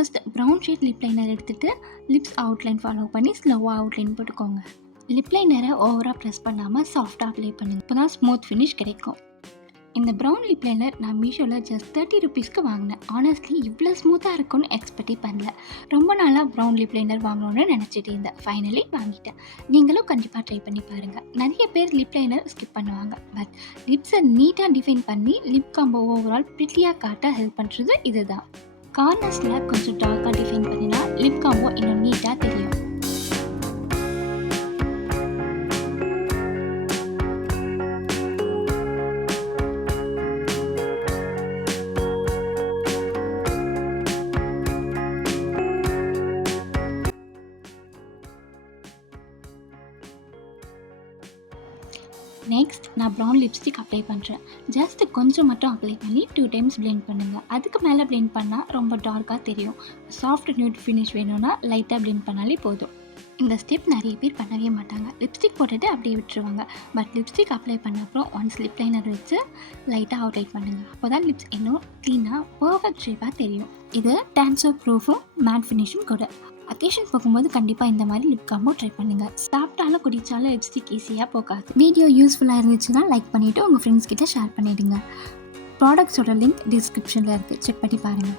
First brown shade lip liner எடுத்துகிட்டு lips outline follow பண்ணி ஸ்லோவாக அவுட்லைன் போட்டுக்கோங்க. லிப் லைனரை ஓவராக ப்ரெஸ் பண்ணாமல் சாஃப்டாக அப்ளை பண்ணுங்கள். இப்போ தான் ஸ்மூத் ஃபினிஷ் கிடைக்கும். இந்த ப்ரௌன் லிப் லைனர் நான் மீஷோவில் ஜஸ்ட் 30 ருபீஸ்க்கு வாங்கினேன். ஆனஸ்ட்லி இவ்வளோ ஸ்மூத்தாக இருக்கும்னு எக்ஸ்பெக்டே பண்ணல. ரொம்ப நாளாக ப்ரௌன் லிப் லைனர் வாங்கணும்னு நினச்சிட்டு இருந்தேன். ஃபைனலி வாங்கிட்டேன். நீங்களும் கண்டிப்பாக ட்ரை பண்ணி பாருங்கள். நிறைய பேர் லிப் லைனர் ஸ்கிப் பண்ணுவாங்க. பட் லிப்ஸை நீட்டாக டிஃபைன் பண்ணி லிப் காம்போ ஓவரால் ப்ரிட்டியாக காட்ட ஹெல்ப் பண்ணுறது இதுதான். கார்னர்ஸில் கொஞ்சம் டார்க்காக டிஃபைன் பண்ணினா லிப் காம்போ இன்னும் நீட்டாக தெரியும். நெக்ஸ்ட் நான் ப்ரௌன் லிப்ஸ்டிக் அப்ளை பண்ணுறேன். ஜஸ்ட் கொஞ்சம் மட்டும் அப்ளை பண்ணி 2 டைம்ஸ் பிளெண்ட் பண்ணுங்கள். அதுக்கு மேலே பிளெண்ட் பண்ணால் ரொம்ப டார்க்காக தெரியும். சாஃப்ட் நியூட் ஃபினிஷ் வேணும்னா லைட்டாக பிளெண்ட் பண்ணாலே போதும். இந்த ஸ்டெப் நிறைய பேர் பண்ணவே மாட்டாங்க. லிப்ஸ்டிக் போட்டுட்டு அப்படியே விட்டுருவாங்க. பட் லிப்ஸ்டிக் அப்ளை பண்ண அப்புறம் ஒன்ஸ் லிப் லைனர் வச்சு லைட்டாக அவுட்லைன் பண்ணுங்கள். அப்போ தான் லிப்ஸ் இன்னும் க்ளீனாக பர்ஃபெக்ட் ஷேப்பாக தெரியும். இது டான்ஸோ ப்ரூஃபும் மேட் ஃபினிஷும் கூட. அக்கேஷன் போகும்போது கண்டிப்பாக இந்த மாதிரி லிப் காம்போ ட்ரை பண்ணுங்கள். சாப்பிட்டாலும் குடித்தாலும் லிப்ஸ்டிக் ஈஸியாக போகாது. வீடியோ யூஸ்ஃபுல்லாக இருந்துச்சுன்னா லைக் பண்ணிவிட்டு உங்கள் ஃப்ரெண்ட்ஸ் கிட்ட ஷேர் பண்ணிவிடுங்க. ப்ராடக்ட்ஸோட லிங்க் டிஸ்கிரிப்ஷனில் இருக்குது. செக் பண்ணி பாருங்கள்.